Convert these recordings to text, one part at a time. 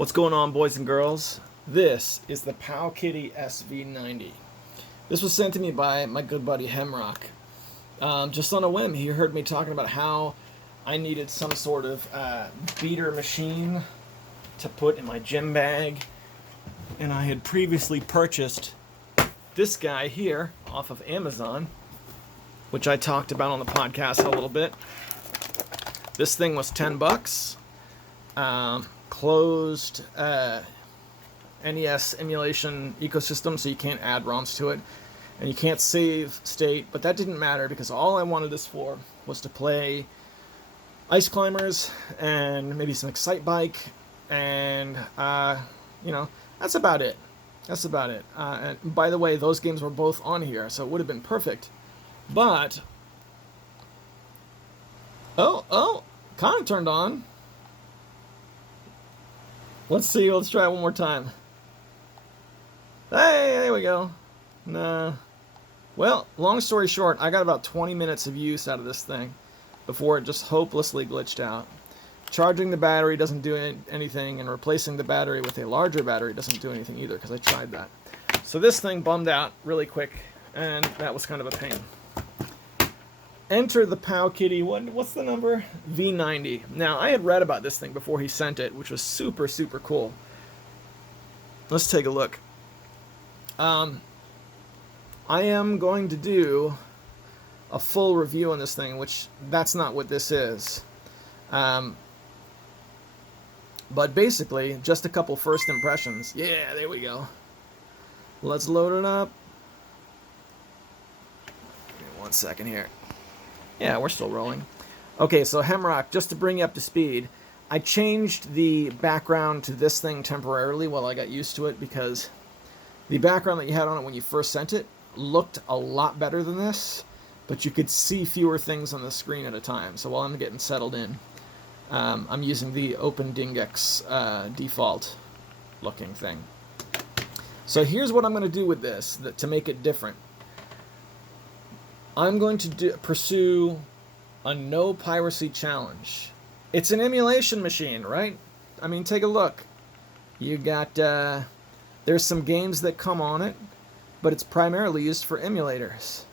What's going on, boys and girls? This is the PowKiddy SV90. This was sent to me by my good buddy Hemrock. Just on a whim, he heard me talking about how I needed some sort of beater machine to put in my gym bag. And I had previously purchased this guy here off of Amazon, which I talked about on the podcast a little bit. This thing was $10. Closed NES emulation ecosystem, so you can't add ROMs to it, and you can't save state, but that didn't matter because all I wanted this for was to play Ice Climbers and maybe some Excite Bike, and that's about it. And by the way, those games were both on here, so it would have been perfect. But kind of turned on. Let's see, let's try it one more time. Hey, there we go. Nah. Well, long story short, I got about 20 minutes of use out of this thing before it just hopelessly glitched out. Charging the battery doesn't do anything, and replacing the battery with a larger battery doesn't do anything either, because I tried that. So this thing bummed out really quick, and that was kind of a pain. Enter the PowKiddy, what's the number? V90. Now, I had read about this thing before he sent it, which was super, super cool. Let's take a look. I am going to do a full review on this thing, which that's not what this is. But basically, just a couple first impressions. Yeah, there we go. Let's load it up. Give me 1 second here. Yeah, we're still rolling. Okay, so Hemrock, just to bring you up to speed, I changed the background to this thing temporarily while I got used to it, because the background that you had on it when you first sent it looked a lot better than this, but you could see fewer things on the screen at a time. So while I'm getting settled in, I'm using the OpenDingX default looking thing. So here's what I'm going to do with this to make it different. I'm going to pursue a no piracy challenge. It's an emulation machine, right? I mean, take a look. You got, there's some games that come on it, but it's primarily used for emulators.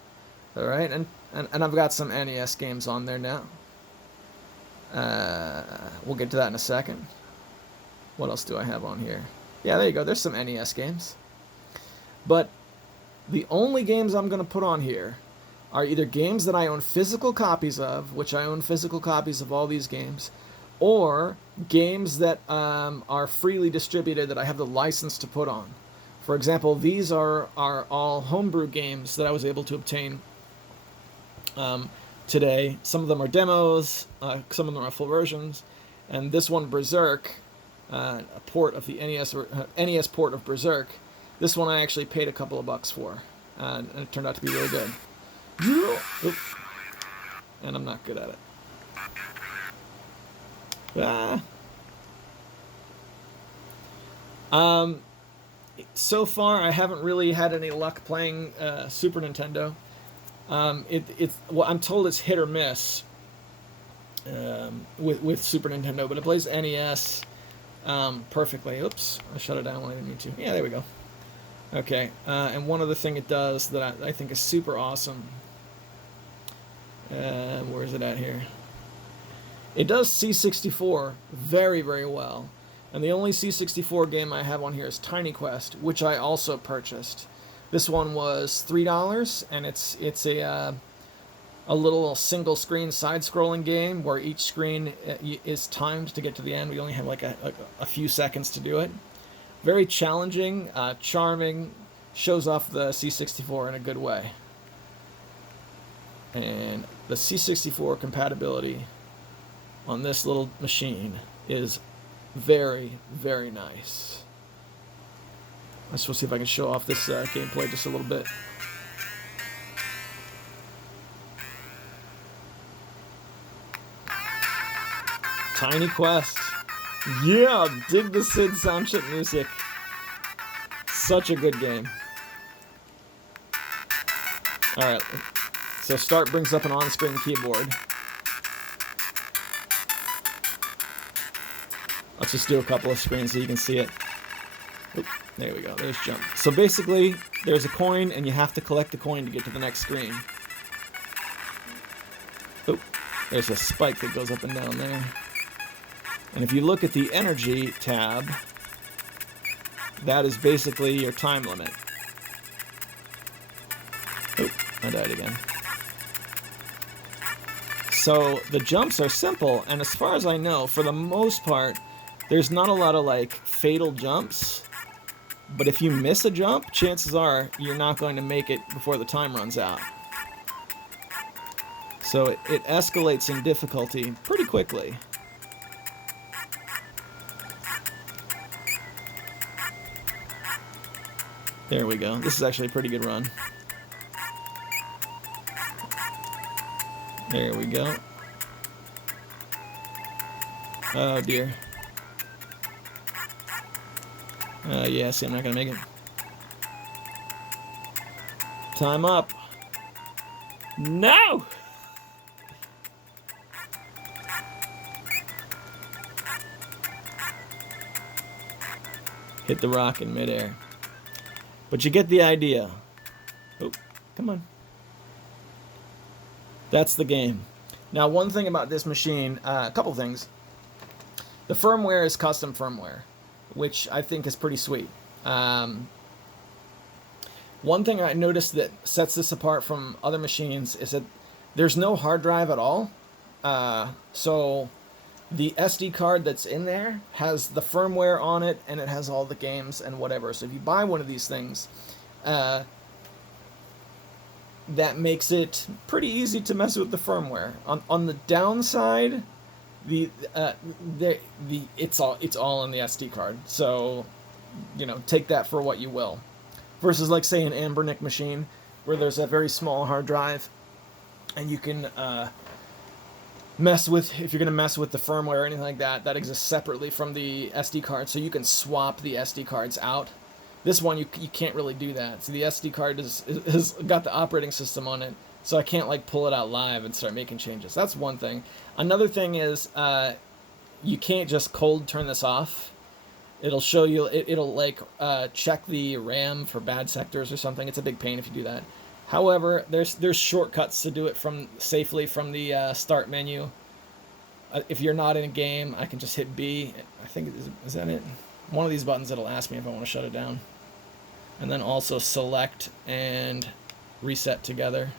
All right, and I've got some NES games on there now. We'll get to that in a second. What else do I have on here? Yeah, there you go. There's some NES games. But the only games I'm going to put on here are either games that I own physical copies of, which I own physical copies of all these games, or games that are freely distributed that I have the license to put on. For example, these are all homebrew games that I was able to obtain today. Some of them are demos, some of them are full versions, and this one, Berserk, a port of the NES port of Berserk, this one I actually paid a couple of bucks for, and it turned out to be really good. Oop. And I'm not good at it. So far, I haven't really had any luck playing Super Nintendo. I'm told it's hit or miss with Super Nintendo, but it plays NES perfectly. Oops, I shut it down when I didn't mean to. Yeah, there we go. Okay, and one other thing it does that I think is super awesome. Where is it at here? It does C64 very, very well. And the only C64 game I have on here is Tiny Quest, which I also purchased. This one was $3, and it's a little single-screen side-scrolling game where each screen is timed to get to the end. We only have like a few seconds to do it. Very challenging, charming, shows off the C64 in a good way. And the C64 compatibility on this little machine is very, very nice. Let's see if I can show off this gameplay just a little bit. Tiny Quest. Yeah, dig the Sid soundchip music. Such a good game. Alright, so start brings up an on-screen keyboard. Let's just do a couple of screens so you can see it. Oop, there we go. There's jump. So basically, there's a coin, and you have to collect the coin to get to the next screen. Oop, there's a spike that goes up and down there. And if you look at the energy tab, that is basically your time limit. Oop, I died again. So the jumps are simple, and as far as I know, for the most part, there's not a lot of like fatal jumps. But if you miss a jump, chances are you're not going to make it before the time runs out. So it escalates in difficulty pretty quickly. There we go. This is actually a pretty good run. There we go. Oh dear. Yeah, see, I'm not gonna make it. Time up. No! Hit the rock in midair. But you get the idea. Oh, come on. That's the game. Now, one thing about this machine, a couple things. The firmware is custom firmware, which I think is pretty sweet. One thing I noticed that sets this apart from other machines is that there's no hard drive at all. So the SD card that's in there has the firmware on it, and it has all the games and whatever. So if you buy one of these things, that makes it pretty easy to mess with the firmware. On the downside, it's all in the SD card. So, you know, take that for what you will. Versus like say an Ambernick machine where there's a very small hard drive, and you can mess with, if you're gonna mess with the firmware or anything like that, that exists separately from the SD card, so you can swap the SD cards out. This one, you can't really do that. So the SD card has got the operating system on it, so I can't like pull it out live and start making changes. That's one thing. Another thing is you can't just cold turn this off. It'll show you, it'll like check the RAM for bad sectors or something. It's a big pain if you do that. However, there's shortcuts to do it safely from the start menu. If you're not in a game, I can just hit B. I think, is that it? One of these buttons that'll ask me if I want to shut it down. And then also select and reset together.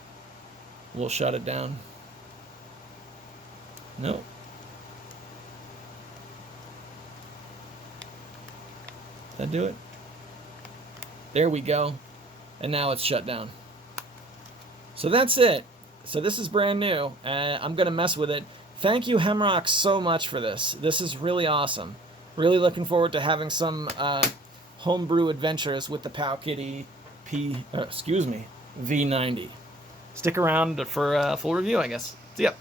We'll shut it down. No. Did that do it? There we go. And now it's shut down. So that's it. So this is brand new. I'm going to mess with it. Thank you, Hemrock, so much for this. This is really awesome. Really looking forward to having some homebrew adventures with the PowKiddy V90. Stick around for a full review, I guess. See ya.